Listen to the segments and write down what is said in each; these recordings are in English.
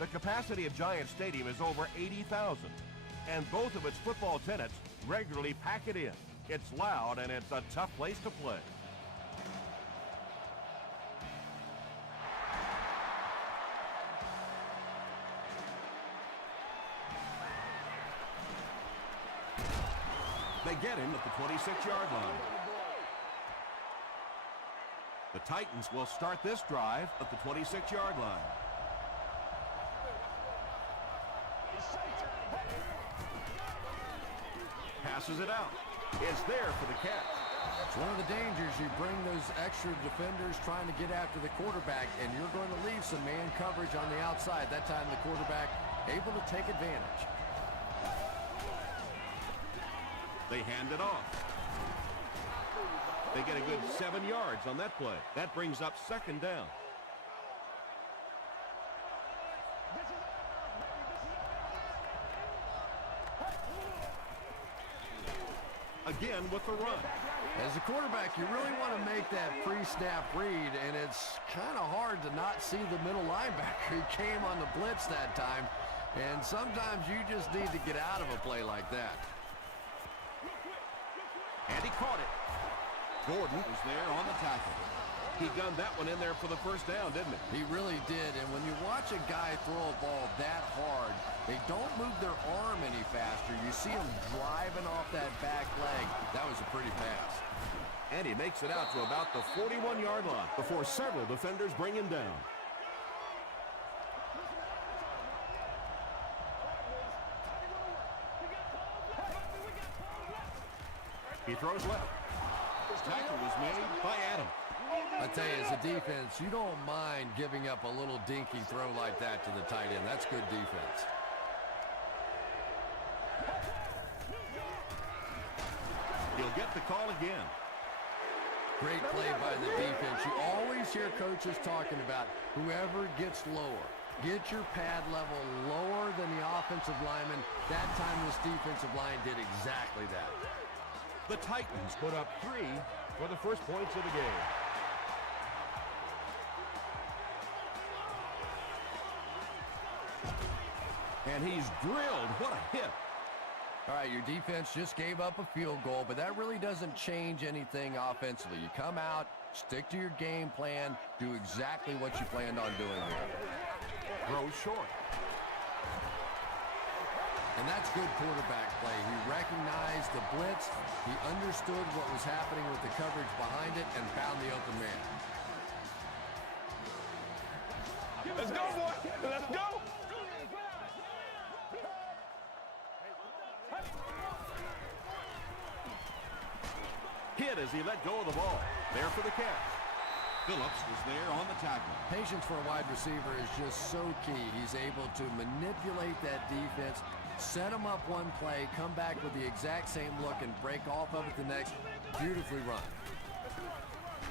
The capacity of Giant Stadium is over 80,000, and both of its football tenants regularly pack it in. It's loud, and it's a tough place to play. They get him at the 26-yard line. The Titans will start this drive at the 26-yard line. Passes it out. It's there for the catch. It's one of the dangers. You bring those extra defenders trying to get after the quarterback, and you're going to leave some man coverage on the outside. That time the quarterback able to take advantage. They hand it off. They get a good 7 yards on that play. That brings up second down. Again with the run. As a quarterback, you really want to make that pre-snap read, and it's kind of hard to not see the middle linebacker. He came on the blitz that time, and sometimes you just need to get out of a play like that. And he caught it. Gordon was there on the tackle. He gunned that one in there for the first down, didn't he? He really did, and when you watch a guy throw a ball that hard, they don't move their arm any faster. You see him driving off that back leg. That was a pretty pass. And he makes it out to about the 41-yard line before several defenders bring him down. He throws left. His tackle was made by Adam. I tell you, as a defense, you don't mind giving up a little dinky throw like that to the tight end. That's good defense. He'll get the call again. Great play by the defense. You always hear coaches talking about whoever gets lower. Get your pad level lower than the offensive lineman. That time this defensive line did exactly that. The Titans put up 3 for the first points of the game. And he's drilled. What a hit. All right, your defense just gave up a field goal, but that really doesn't change anything offensively. You come out, stick to your game plan, do exactly what you planned on doing here. Throws short. And that's good quarterback play. He recognized the blitz, he understood what was happening with the coverage behind it, and found the open man. Let's go, boy! Let's go! Hit as he let go of the ball. There for the catch. Phillips was there on the tackle. Patience for a wide receiver is just so key. He's able to manipulate that defense, set him up one play, come back with the exact same look, and break off of it the next. Beautifully run.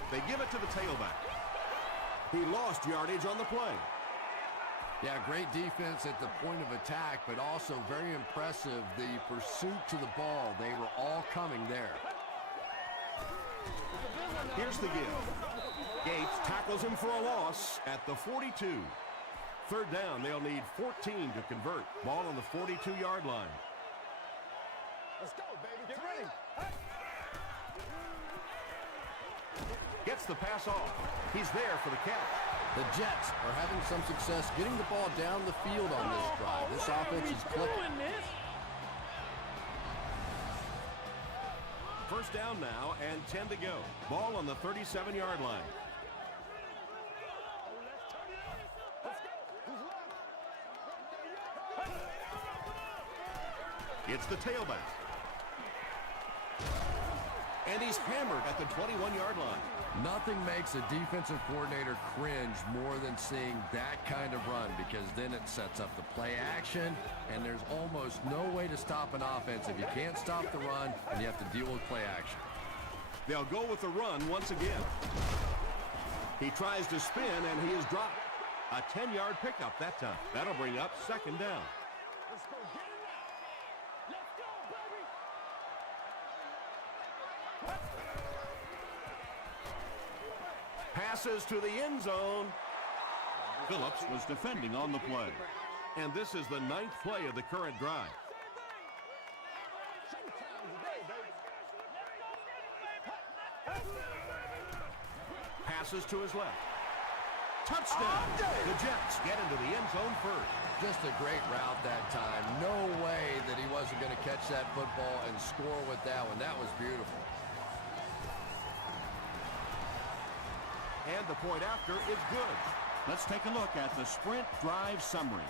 They give it to the tailback. He lost yardage on the play. Yeah, great defense at the point of attack, but also very impressive the pursuit to the ball. They were all coming there. Here's the give. Gates tackles him for a loss at the 42. Third down, they'll need 14 to convert. Ball on the 42-yard line. Let's go, baby. Get ready. Gets the pass off. He's there for the catch. The Jets are having some success getting the ball down the field on this drive. This offense is clicking. First down now and 10 to go. Ball on the 37-yard line. It's the tailback. And he's hammered at the 21-yard line. Nothing makes a defensive coordinator cringe more than seeing that kind of run, because then it sets up the play action, and there's almost no way to stop an offense if you can't stop the run and you have to deal with play action. They'll go with the run once again. He tries to spin, and he is dropped. A 10-yard pickup that time. That'll bring up second down. Let's go. Get it out. Let's go, baby. Passes to the end zone. Phillips was defending on the play. And this is the 9th play of the current drive. Passes to his left. Touchdown! The Jets get into the end zone first. Just a great route that time. No way that he wasn't going to catch that football and score with that one. That was beautiful. And the point after is good. Let's take a look at the sprint drive summary.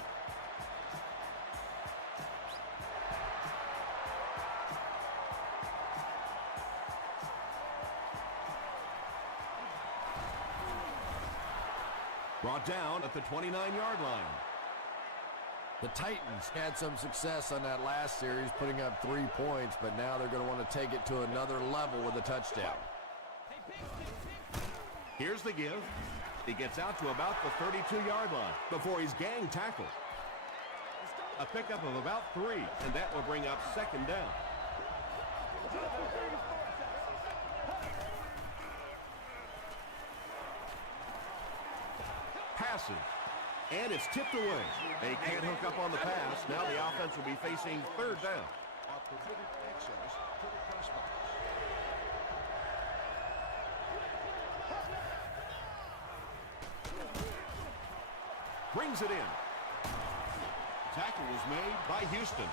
Brought down at the 29-yard line. The Titans had some success on that last series, putting up 3 points, but now they're going to want to take it to another level with a touchdown. Here's the give. He gets out to about the 32-yard line before he's gang tackled. A pickup of about 3, and that will bring up second down. Passes. And it's tipped away. They can't hook up on the pass. Now the offense will be facing third down. Brings it in. Tackle was made by Houston.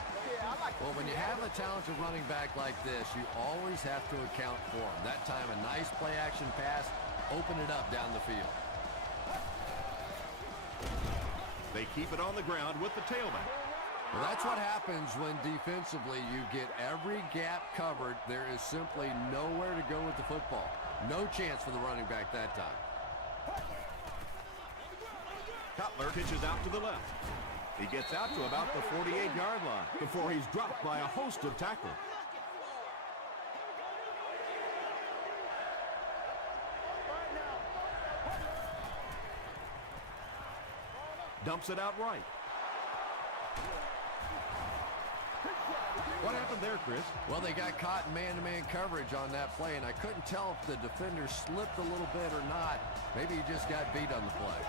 Well, when you have a talented running back like this, you always have to account for him. That time, a nice play-action pass, open it up down the field. They keep it on the ground with the tailback. Well, that's what happens when defensively you get every gap covered. There is simply nowhere to go with the football. No chance for the running back that time. Cutler pitches out to the left. He gets out to about the 48-yard line before he's dropped by a host of tacklers. Dumps it out right. What happened there, Chris? Well, they got caught in man-to-man coverage on that play, and I couldn't tell if the defender slipped a little bit or not. Maybe he just got beat on the play.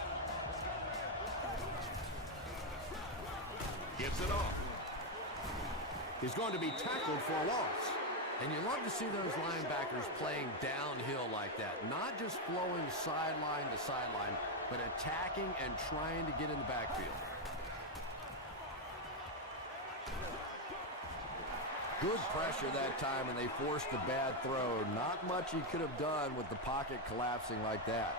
Gives it off. He's going to be tackled for a loss. And you love to see those linebackers playing downhill like that. Not just flowing sideline to sideline, but attacking and trying to get in the backfield. Good pressure that time, and they forced a bad throw. Not much he could have done with the pocket collapsing like that.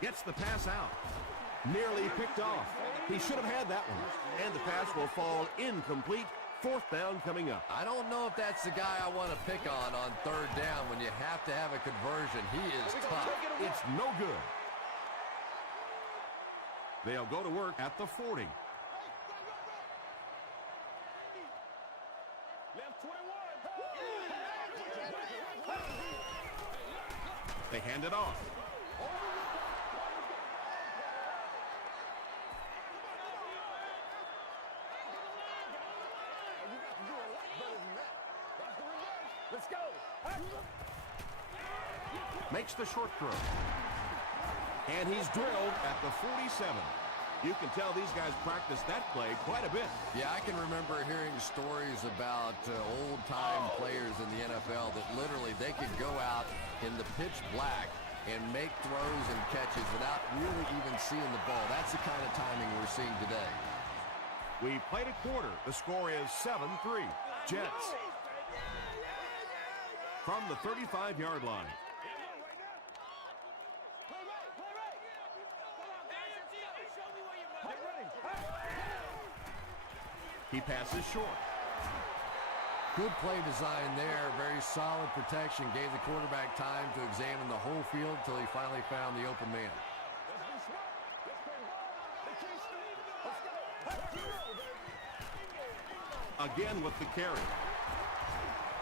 Gets the pass out. Nearly picked off. He should have had that one. And the pass will fall incomplete. Fourth down coming up. I don't know if that's the guy I want to pick on third down when you have to have a conversion. He is tough. It's no good. They'll go to work at the 40. Left 21. They hand it off. Let's go. Makes the short throw. And he's drilled at the 47. You can tell these guys practice that play quite a bit. Yeah, I can remember hearing stories about old-time players in the NFL that literally they could go out in the pitch black and make throws and catches without really even seeing the ball. That's the kind of timing we're seeing today. We played a quarter. The score is 7-3. Jets. From the 35-yard line. He passes short. Good play design there. Very solid protection. Gave the quarterback time to examine the whole field until he finally found the open man. Again with the carry.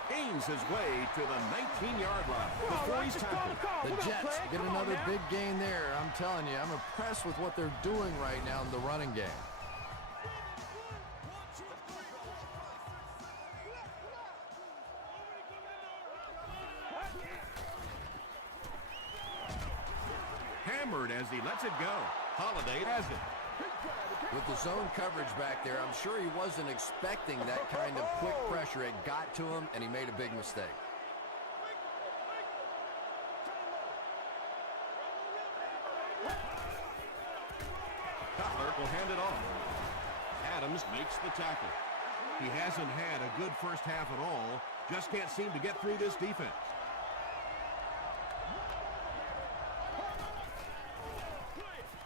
Gains his way to the 19-yard line before he's tackled. The Jets get another big gain there. I'm telling you, I'm impressed with what they're doing right now in the running game. hammered as he lets it go. Holiday has it. With the zone coverage back there, I'm sure he wasn't expecting that kind of quick pressure. It got to him, and he made a big mistake. Cutler will hand it off. Adams makes the tackle. He hasn't had a good first half at all. Just can't seem to get through this defense.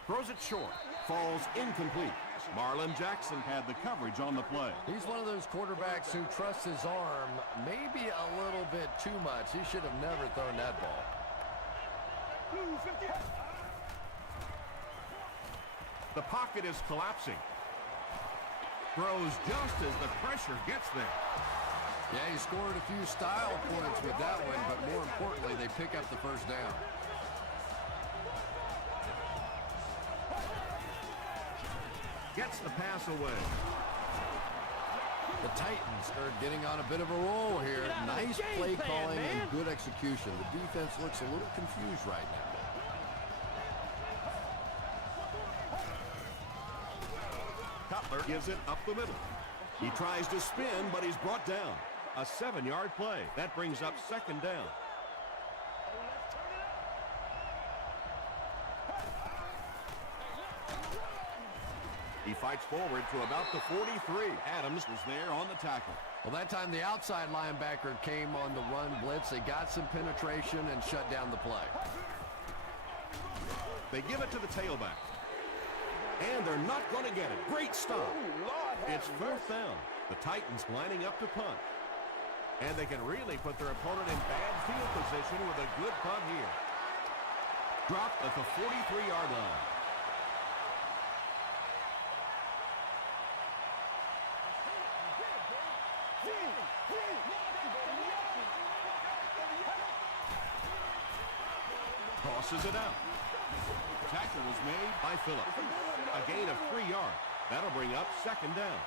Throws it short. Falls incomplete. Marlon Jackson had the coverage on the play. He's one of those quarterbacks who trusts his arm maybe a little bit too much. He should have never thrown that ball. The pocket is collapsing. Throws just as the pressure gets there. Yeah, he scored a few style points with that one, but more importantly, they pick up the first down. Gets the pass away. The Titans are getting on a bit of a roll here. Nice play calling and good execution. The defense looks a little confused right now. Cutler gives it up the middle. He tries to spin, but he's brought down. A 7-yard play. That brings up second down. He fights forward to about the 43. Adams was there on the tackle. Well, that time the outside linebacker came on the run blitz. They got some penetration and shut down the play. They give it to the tailback. And they're not going to get it. Great stop. It's fourth down. The Titans lining up to punt. And they can really put their opponent in bad field position with a good punt here. Dropped at the 43-yard line. Tosses it out. Tackle was made by Phillips. A gain of 3 yards. That'll bring up second down.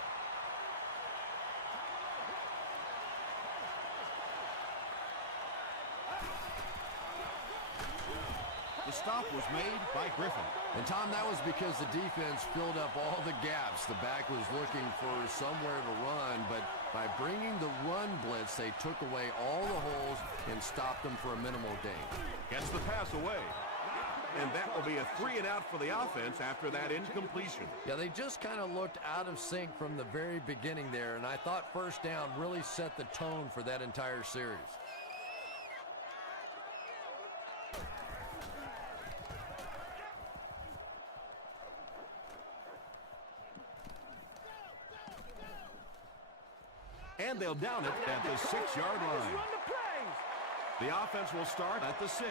The stop was made by Griffin. And, Tom, that was because the defense filled up all the gaps. The back was looking for somewhere to run, but by bringing the run blitz, they took away all the holes and stopped them for a minimal gain. Gets the pass away. And that will be a 3-and-out for the offense after that incompletion. Yeah, they just kind of looked out of sync from the very beginning there, and I thought first down really set the tone for that entire series. And they'll down it at the 6-yard line. The offense will start at the 6.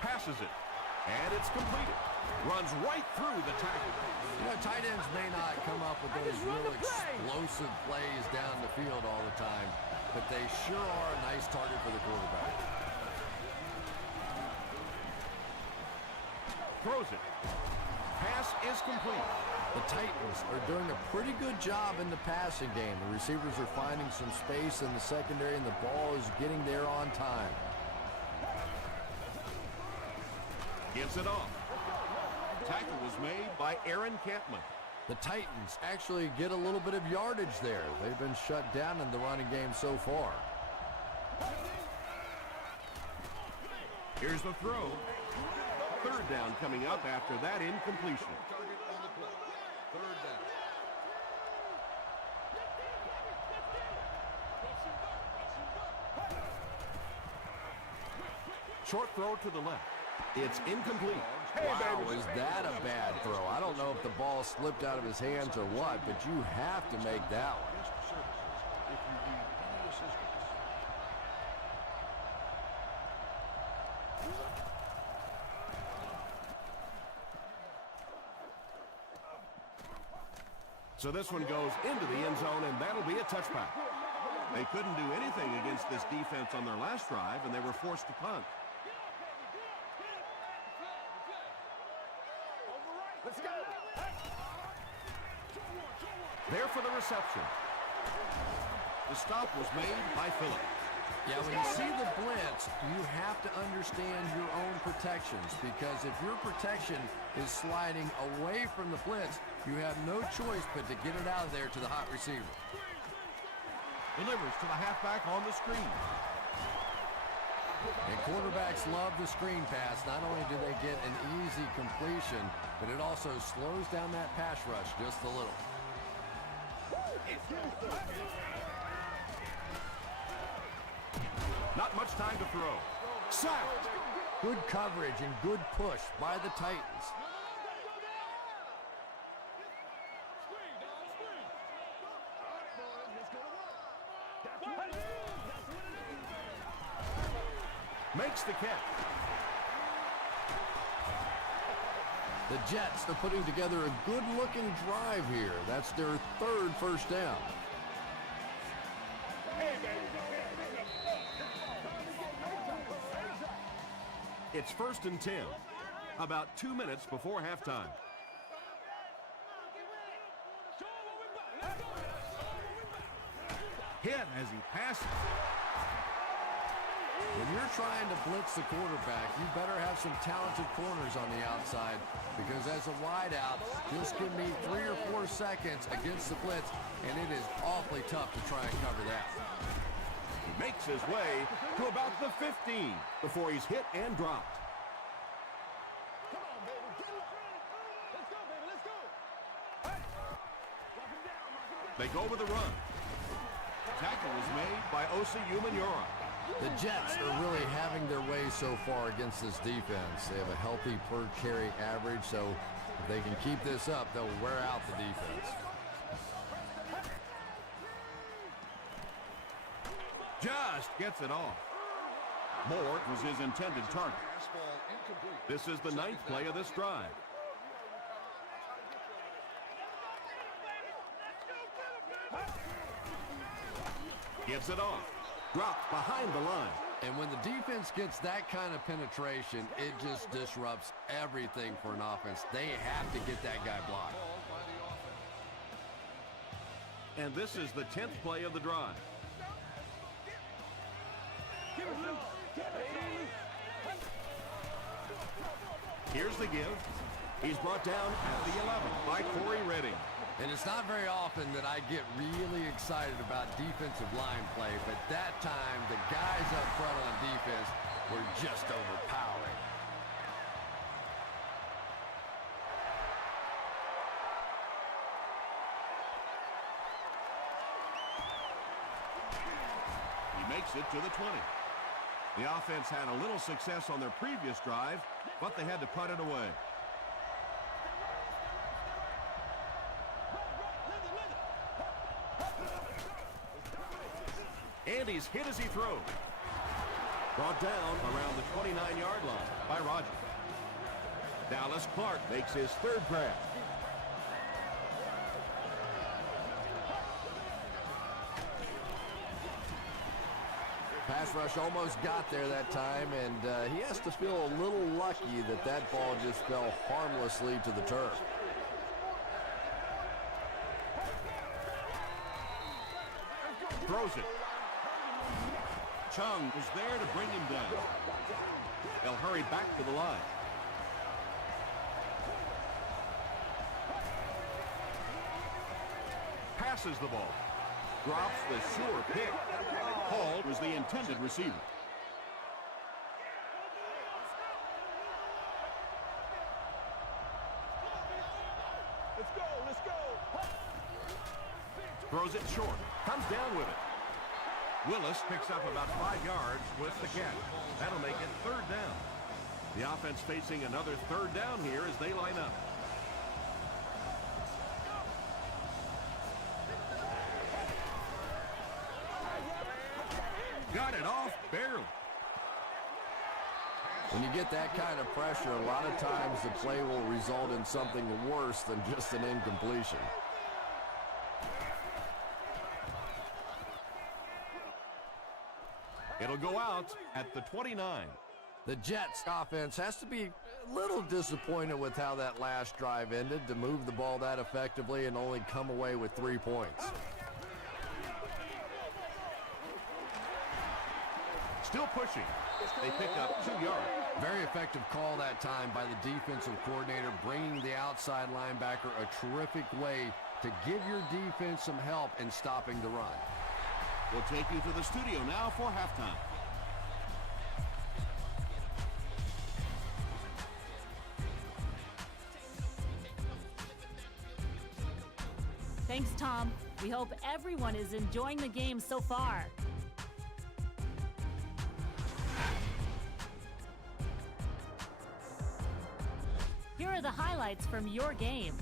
Passes it, and it's completed. Runs right through the tackle. You know, tight ends may not come up with those real explosive plays down the field all the time, but they sure are a nice target for the quarterback. Throws it. Pass is complete. The Titans are doing a pretty good job in the passing game. The receivers are finding some space in the secondary, and the ball is getting there on time. Gives it off. Tackle was made by Aaron Campman. The Titans actually get a little bit of yardage there. They've been shut down in the running game so far. Here's the throw. Third down coming up after that incompletion. Short throw to the left. It's incomplete. Wow, is that a bad throw? I don't know if the ball slipped out of his hands or what, but you have to make that one. So this one goes into the end zone, and that'll be a touchback. They couldn't do anything against this defense on their last drive, and they were forced to punt. Let's go. There for the reception. The stop was made by Phillips. Yeah, when you see the blitz, you have to understand your own protections, because if your protection is sliding away from the blitz, you have no choice but to get it out of there to the hot receiver. Delivers to the halfback on the screen. And quarterbacks love the screen pass. Not only do they get an easy completion, but it also slows down that pass rush just a little. Not much time to throw. Sacked. Good coverage and good push by the Titans. Makes the catch. The Jets are putting together a good-looking drive here. That's their third first down. It's 1st and 10. About 2 minutes before halftime. Hit as he passes. When you're trying to blitz the quarterback, you better have some talented corners on the outside, because as a wideout, this can be 3 or 4 seconds against the blitz, and it is awfully tough to try and cover that. He makes his way to about the 15 before he's hit and dropped. They go with the run. Tackle was made by Osi Umenyiora. The Jets are really having their way so far against this defense. They have a healthy per carry average, so if they can keep this up, they'll wear out the defense. Just gets it off. Moore was his intended target. This is the 9th play of this drive. Gives it off. Dropped behind the line. And when the defense gets that kind of penetration, it just disrupts everything for an offense. They have to get that guy blocked. And this is the 10th play of the drive. Here's the give. He's brought down at the 11 by Corey Redding. And it's not very often that I get really excited about defensive line play, but that time the guys up front on defense were just overpowering. He makes it to the 20. The offense had a little success on their previous drive, but they had to punt it away. And he's hit as he throws. Brought down around the 29-yard line by Rogers. Dallas Clark makes his 3rd grab. Pass rush almost got there that time, and he has to feel a little lucky that that ball just fell harmlessly to the turf. Throws it. Chung was there to bring him down. They'll hurry back to the line. Passes the ball. Drops the sure pick. Hall was the intended receiver. Let's go. Throws it short. Comes down with it. Willis picks up about 5 yards with the catch. That'll make it 3rd down. The offense facing another 3rd down here as they line up. Got it off barely. When you get that kind of pressure, a lot of times the play will result in something worse than just an incompletion. It'll go out at the 29. The Jets offense has to be a little disappointed with how that last drive ended, to move the ball that effectively and only come away with 3 points. Still pushing. They pick up 2 yards. Very effective call that time by the defensive coordinator, bringing the outside linebacker a terrific way to give your defense some help in stopping the run. We'll take you to the studio now for halftime. Thanks, Tom. We hope everyone is enjoying the game so far. Here are the highlights from your game.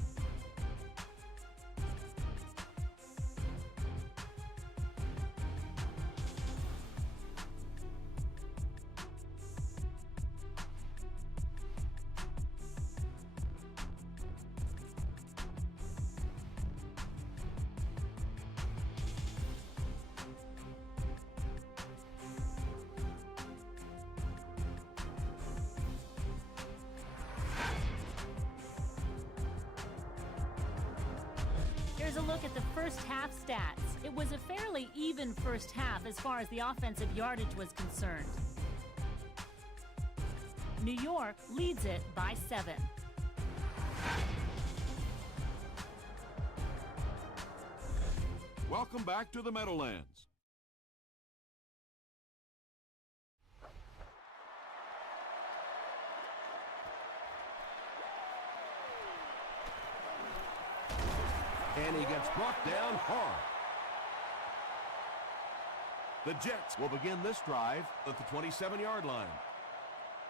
Here's a look at the first half stats. It was a fairly even first half as far as the offensive yardage was concerned. New York leads it by 7. Welcome back to the Meadowlands. And he gets brought down hard. The Jets will begin this drive at the 27-yard line.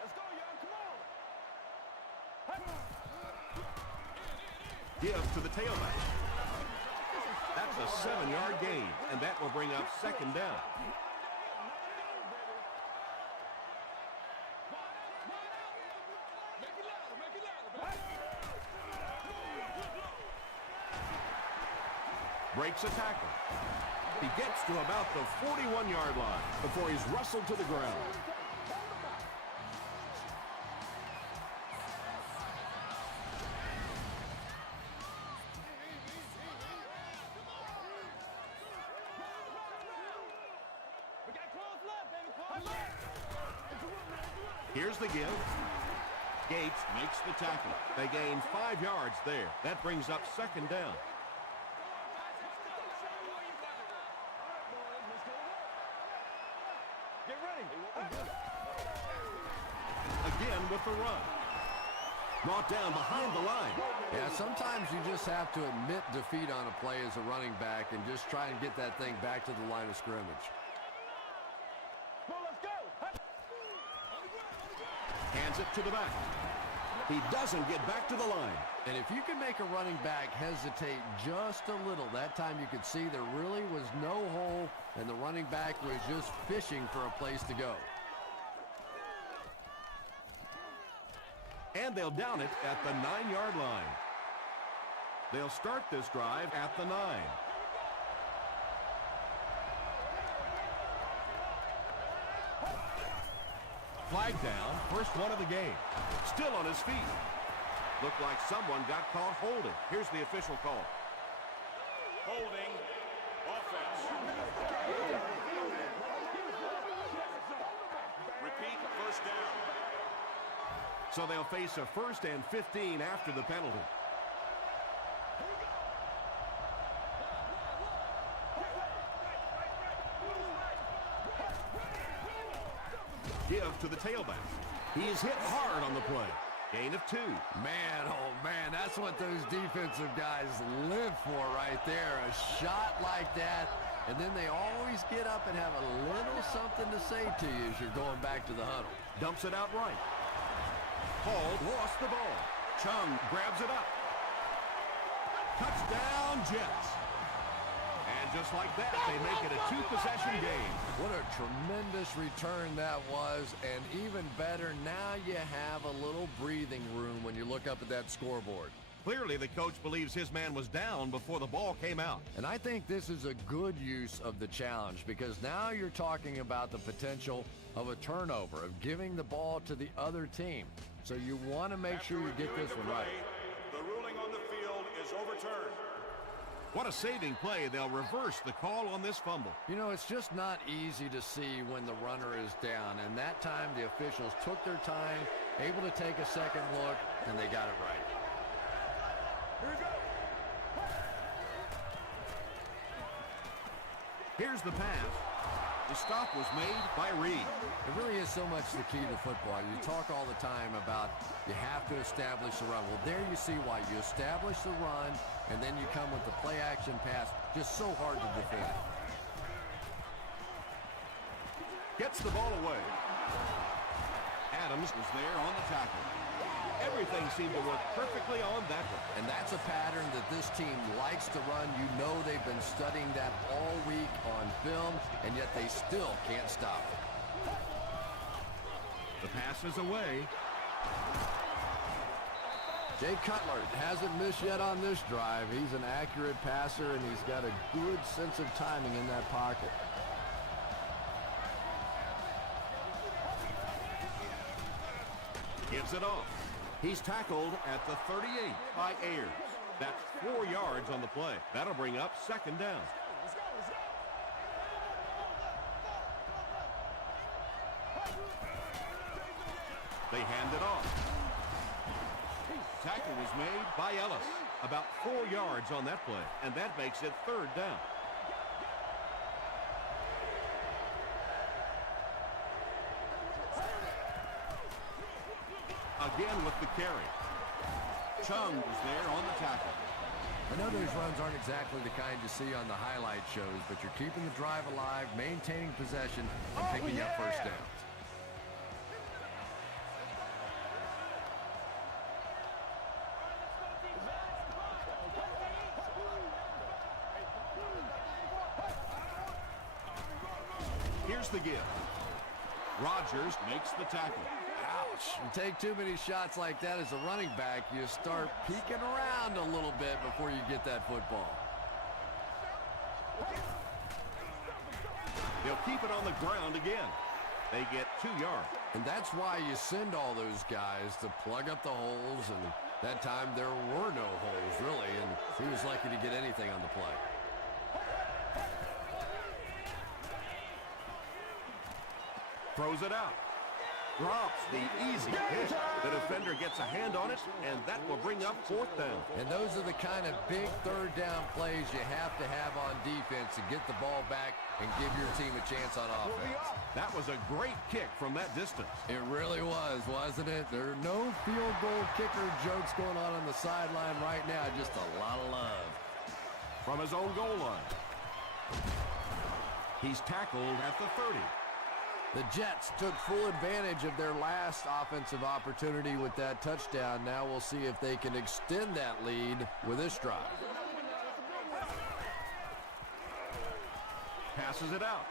Let's go, young. Come on. Give to the tailback. That's a 7-yard gain, and that will bring up second down. Breaks a tackle. He gets to about the 41-yard line before he's wrestled to the ground. We got close left, baby. Here's the give. Gates makes the tackle. They gain 5 yards there. That brings up second down. Get ready. Again with the run. Brought down behind the line. Yeah, sometimes you just have to admit defeat on a play as a running back and just try and get that thing back to the line of scrimmage. Well, let's go. Hands it to the back. He doesn't get back to the line. And if you can make a running back hesitate just a little, that time you could see there really was no hole and the running back was just fishing for a place to go. And they'll down it at the 9-yard line. They'll start this drive at the 9. Flag down, first one of the game. Still on his feet. Looked like someone got caught holding. Here's the official call. Holding offense. Repeat, first down. So they'll face a 1st and 15 after the penalty. Give to the tailback. He's hit hard on the play. Gain of 2. Man, oh man, that's what those defensive guys live for right there. A shot like that, and then they always get up and have a little something to say to you as you're going back to the huddle. Dumps it out right. Hall lost the ball. Chung grabs it up. Touchdown, Jets. And just like that, they make it a 2-possession game. What a tremendous return that was, and even better, now you have a little breathing room when you look up at that scoreboard. Clearly, the coach believes his man was down before the ball came out. And I think this is a good use of the challenge because now you're talking about the potential of a turnover, of giving the ball to the other team. So you want to make sure you get this one right. The ruling on the field is overturned. What a saving play. They'll reverse the call on this fumble. You know, it's just not easy to see when the runner is down, and that time the officials took their time, able to take a second look, and they got it right. Here's the pass. The stop was made by Reed. It really is so much the key to football. You talk all the time about you have to establish the run. Well, there you see why. You establish the run, and then you come with the play-action pass. Just so hard to defend. Gets the ball away. Adams was there on the tackle. Everything seemed to work perfectly on that one. And that's a pattern that this team likes to run. You know they've been studying that all week on film, and yet they still can't stop it. The pass is away. Jay Cutler hasn't missed yet on this drive. He's an accurate passer, and he's got a good sense of timing in that pocket. Gives it off. He's tackled at the 38 by Ayers. That's 4 yards on the play. That'll bring up second down. They hand it off. Tackle was made by Ellis. About 4 yards on that play, and that makes it third down. Again with the carry. Chung was there on the tackle. I know those runs aren't exactly the kind you see on the highlight shows, but you're keeping the drive alive, maintaining possession, and picking up first downs. Here's the give. Rodgers makes the tackle. Ouch. You take too many shots like that as a running back, you start peeking around a little bit before you get that football. They'll keep it on the ground again. They get 2 yards. And that's why you send all those guys to plug up the holes, and that time there were no holes, really, and he was lucky to get anything on the play. Throws it out. Drops the easy hit. The defender gets a hand on it, and that will bring up fourth down. And those are the kind of big third down plays you have to have on defense to get the ball back and give your team a chance on offense. That was a great kick from that distance. It really was, wasn't it? There are no field goal kicker jokes going on the sideline right now, just a lot of love. From his own goal line. He's tackled at the 30. The Jets took full advantage of their last offensive opportunity with that touchdown. Now we'll see if they can extend that lead with this drive. Passes it out.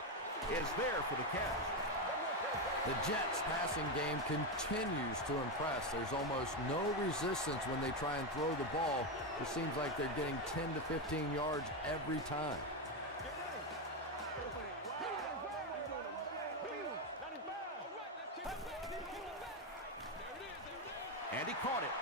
Is there for the catch. The Jets' passing game continues to impress. There's almost no resistance when they try and throw the ball. It seems like they're getting 10 to 15 yards every time. And he caught it.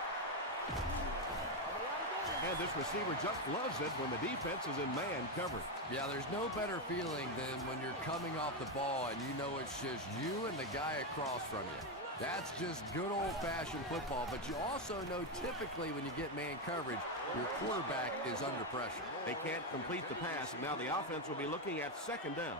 And this receiver just loves it when the defense is in man coverage. Yeah, there's no better feeling than when you're coming off the ball and you know it's just you and the guy across from you. That's just good old-fashioned football, but you also know typically when you get man coverage, your quarterback is under pressure. They can't complete the pass, and now the offense will be looking at second down.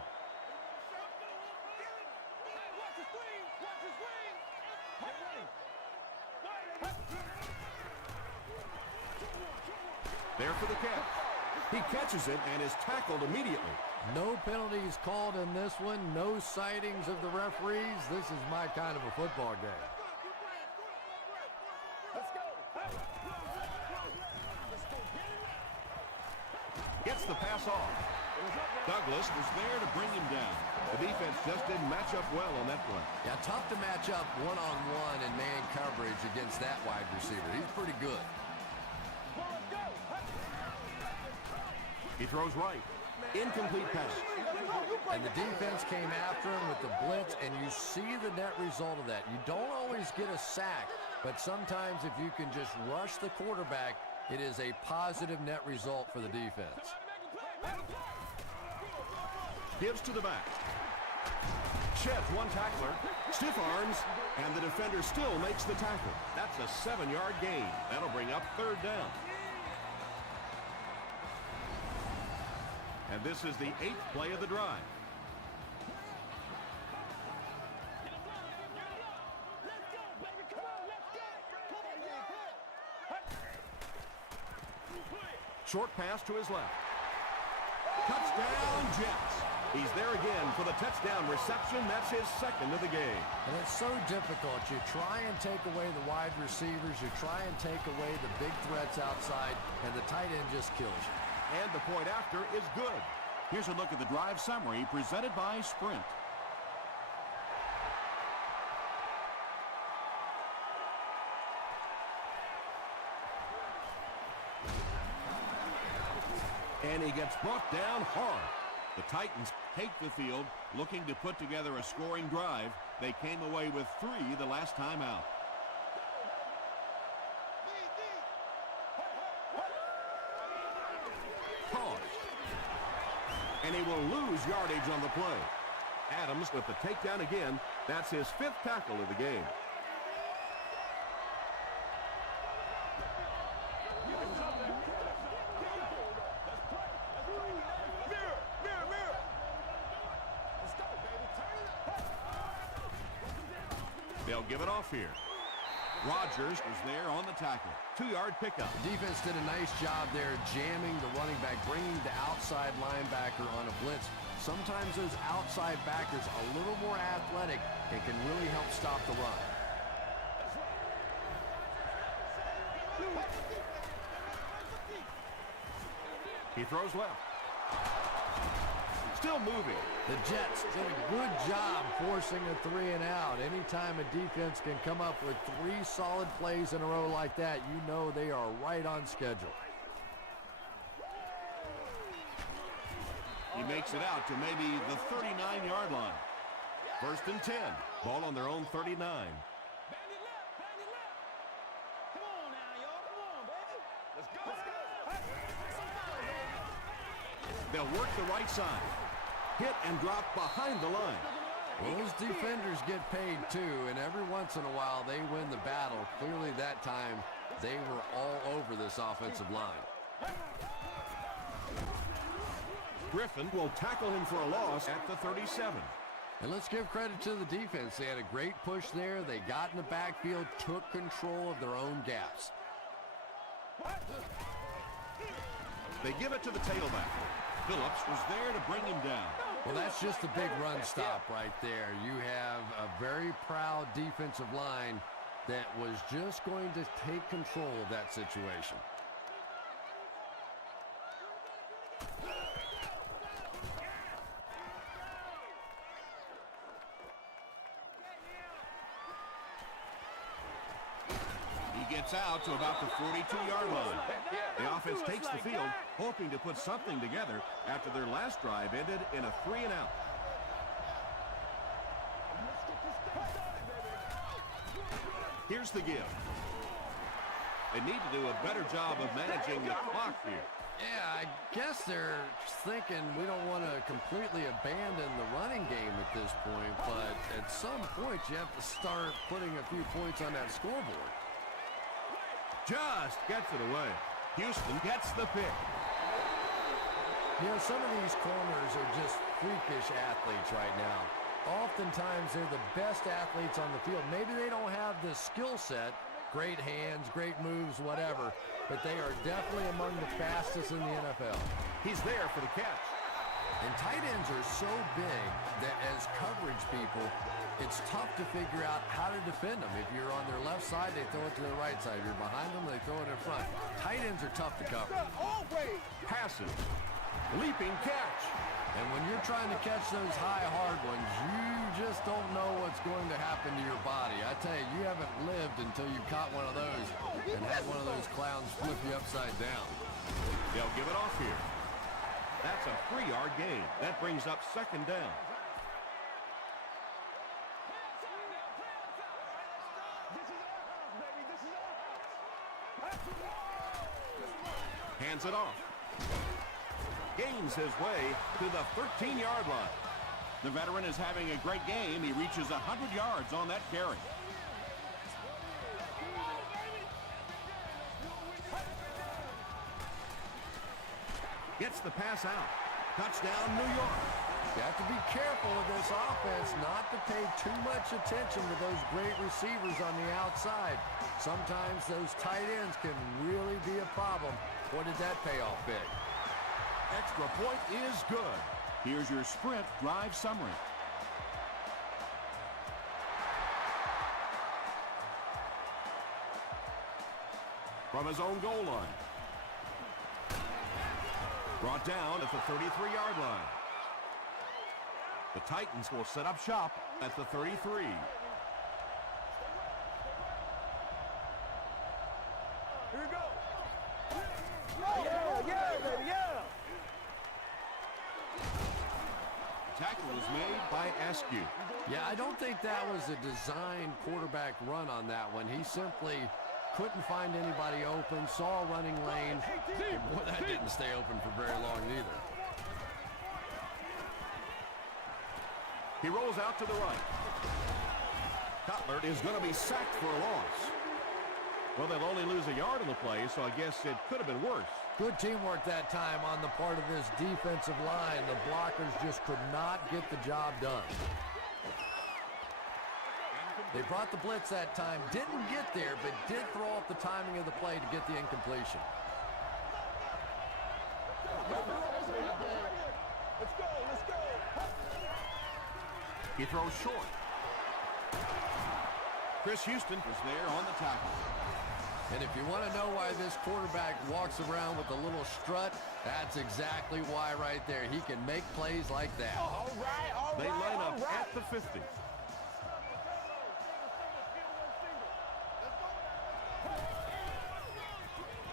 There for the catch. He catches it and is tackled immediately. No penalties called in this one. No sightings of the referees. This is my kind of a football game. Gets the pass off. Douglas was there to bring him down. The defense just didn't match up well on that play. Yeah, tough to match up one-on-one in man coverage against that wide receiver. He's pretty good. He throws right. Incomplete pass. And the defense came after him with the blitz, and you see the net result of that. You don't always get a sack, but sometimes if you can just rush the quarterback, It is a positive net result for the defense. Gives to the back. Sheds one tackler. Stiff arms. And the defender still makes the tackle. That's a 7-yard gain. That'll bring up 3rd down. And this is the 8th play of the drive. Short pass to his left. Touchdown, Jets. He's there again for the touchdown reception. That's his 2nd of the game. And it's so difficult. You try and take away the wide receivers. You try and take away the big threats outside, and the tight end just kills you. And the point after is good. Here's a look at the drive summary presented by Sprint. And he gets brought down hard. The Titans take the field, looking to put together a scoring drive. They came away with 3 the last time out. Tossed. And he will lose yardage on the play. Adams with the takedown again. That's his 5th tackle of the game. They'll give it off here. Rodgers is there on the tackle. 2-yard pickup. Defense did a nice job there jamming the running back, bringing the outside linebacker on a blitz. Sometimes those outside backers are a little more athletic and can really help stop the run. He throws left. Still moving. The Jets did a good job forcing a 3 and out. Anytime a defense can come up with 3 solid plays in a row like that, you know they are right on schedule. He makes it out to maybe the 39-yard line. 1st and 10. Ball on their own 39. Come on now, y'all. Come on, baby. Let's go. They'll work the right side. Hit and drop behind the line. Well, those defenders get paid too, and every once in a while they win the battle. Clearly that time they were all over this offensive line. Griffin will tackle him for a loss at the 37. And let's give credit to the defense. They had a great push there. They got in the backfield, took control of their own gaps. They give it to the tailback. Phillips was there to bring him down. Well, that's just a big run stop right there. You have a very proud defensive line that was just going to take control of that situation. He gets out to about the 42-yard line. The offense takes the field, hoping to put something together after their last drive ended in a 3 and out. Here's the give. They need to do a better job of managing the clock here. Yeah, I guess they're thinking we don't want to completely abandon the running game at this point, but at some point you have to start putting a few points on that scoreboard. Just gets it away. Houston gets the pick. You know, some of these corners are just freakish athletes right now. Oftentimes they're the best athletes on the field. Maybe they don't have the skill set, great hands, great moves, whatever, but they are definitely among the fastest in the NFL. He's there for the catch. And tight ends are so big that as coverage people, it's tough to figure out how to defend them. If you're on their left side, they throw it to the right side. If you're behind them, they throw it in front. Tight ends are tough to cover. Passes. Leaping catch. And when you're trying to catch those high, hard ones, you just don't know what's going to happen to your body. I tell you, you haven't lived until you caught one of those and had one of those clowns flip you upside down. They'll give it off here. That's a 3-yard gain. That brings up 2nd down. Hands it off. Gains his way to the 13-yard line. The veteran is having a great game. He reaches 100 yards on that carry. Gets the pass out. Touchdown, New York. You have to be careful with this offense not to pay too much attention to those great receivers on the outside. Sometimes those tight ends can really be a problem. What did that payoff big? Extra point is good. Here's your sprint drive summary. From his own goal line. Brought down at the 33-yard line. The Titans will set up shop at the 33. Here we go. Yeah, baby, yeah. Tackle is made by Askew. Yeah, I don't think that was a designed quarterback run on that one. He simply couldn't find anybody open, saw a running lane. Boy, that didn't stay open for very long either. He rolls out to the right. Cutler is going to be sacked for a loss. Well, they'll only lose a yard on the play, so I guess it could have been worse. Good teamwork that time on the part of this defensive line. The blockers just could not get the job done. They brought the blitz that time, didn't get there, but did throw off the timing of the play to get the incompletion. Let's go, let's go. He throws short. Chris Houston is there on the tackle. And if you want to know why this quarterback walks around with a little strut, that's exactly why right there. He can make plays like that. All right. They line up at the 50.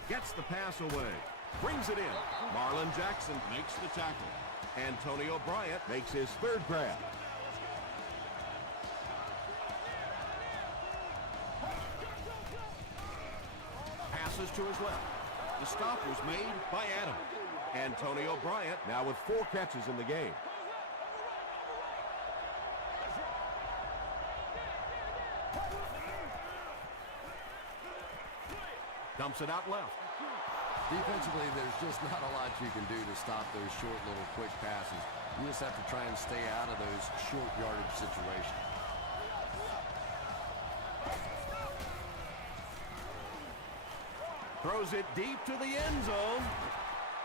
Gets the pass away. Brings it in. Marlon Jackson makes the tackle. Antonio Bryant makes his third grab. Passes to his left. The stop was made by Adam. Antonio Bryant now with 4 catches in the game. Dumps it out left. Defensively, there's just not a lot you can do to stop those short little quick passes. You just have to try and stay out of those short yardage situations. Throws it deep to the end zone.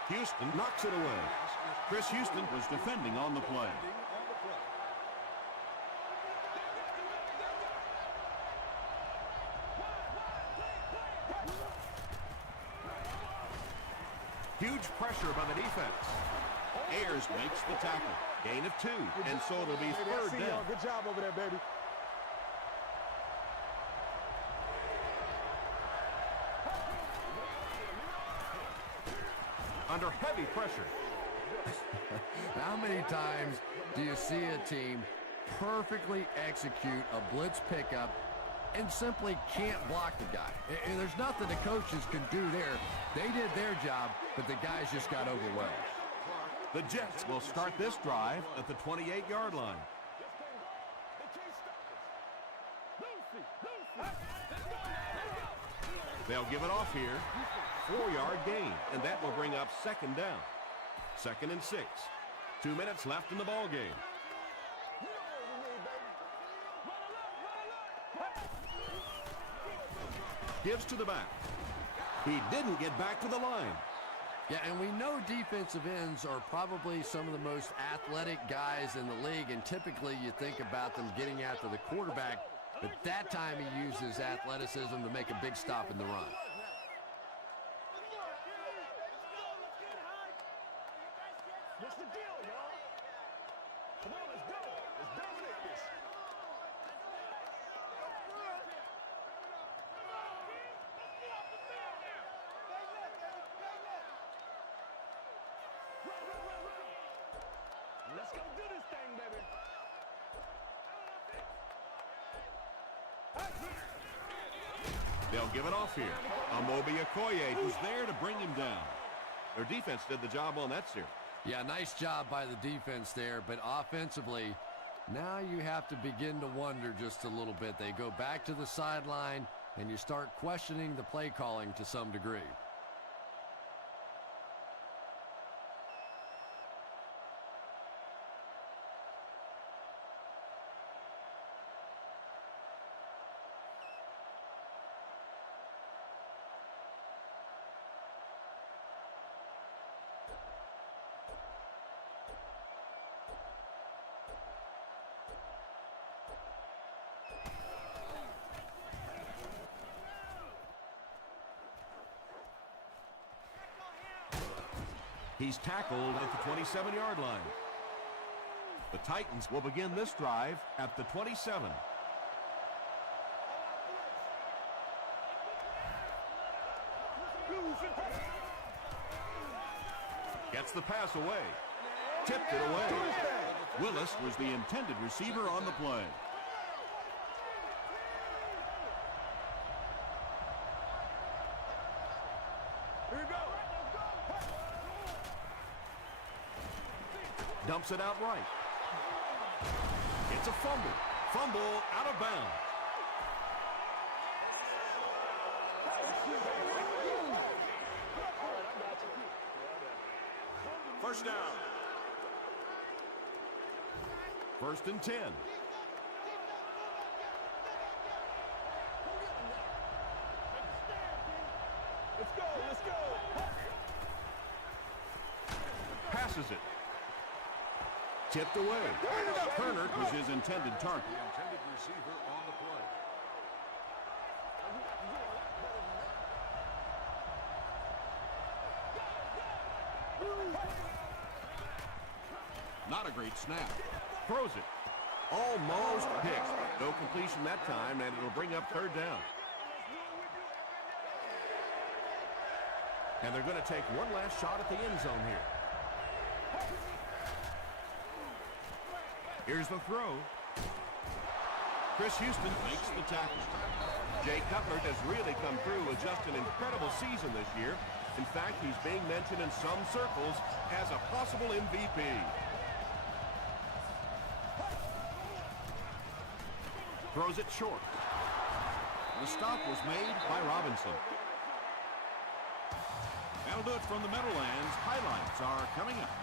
Houston knocks it away. Chris Houston was defending on the play. Huge pressure by the defense. Ayers makes the tackle. Gain of 2, and so it'll be third down. Good job over there, baby. Under heavy pressure. How many times do you see a team perfectly execute a blitz pickup and simply can't block the guy? And there's nothing the coaches can do there. They did their job, but the guys just got overwhelmed. The Jets will start this drive at the 28-yard line. They'll give it off here. 4-yard gain, and that will bring up second down. 2nd and 6. 2 minutes left in the ball game. Gives to the back. He didn't get back to the line. Yeah, and we know defensive ends are probably some of the most athletic guys in the league, and typically you think about them getting after the quarterback, but that time he uses athleticism to make a big stop in the run. What's the deal, y'all? Come on, let's go. Let's dominate this. Let's go do this thing, baby. They'll give it off here. Amobi Okoye, who's there to bring him down. Their defense did the job on that series. Yeah, nice job by the defense there, but offensively, now you have to begin to wonder just a little bit. They go back to the sideline, and you start questioning the play calling to some degree. He's tackled at the 27-yard line. The Titans will begin this drive at the 27. Gets the pass away. Tipped it away. Willis was the intended receiver on the play. Dumps it out right. It's a fumble. Fumble out of bounds. First down. 1st and 10. Let's go, let's go. Passes it. Tipped away. Turner was his intended target. The intended receiver on the play. Not a great snap. Throws it. Almost picked. No completion that time, and it'll bring up 3rd down. And they're going to take one last shot at the end zone here. Here's the throw. Chris Houston makes the tackle. Jay Cutler has really come through with just an incredible season this year. In fact, he's being mentioned in some circles as a possible MVP. Throws it short. The stop was made by Robinson. That'll do it from the Meadowlands. Highlights are coming up.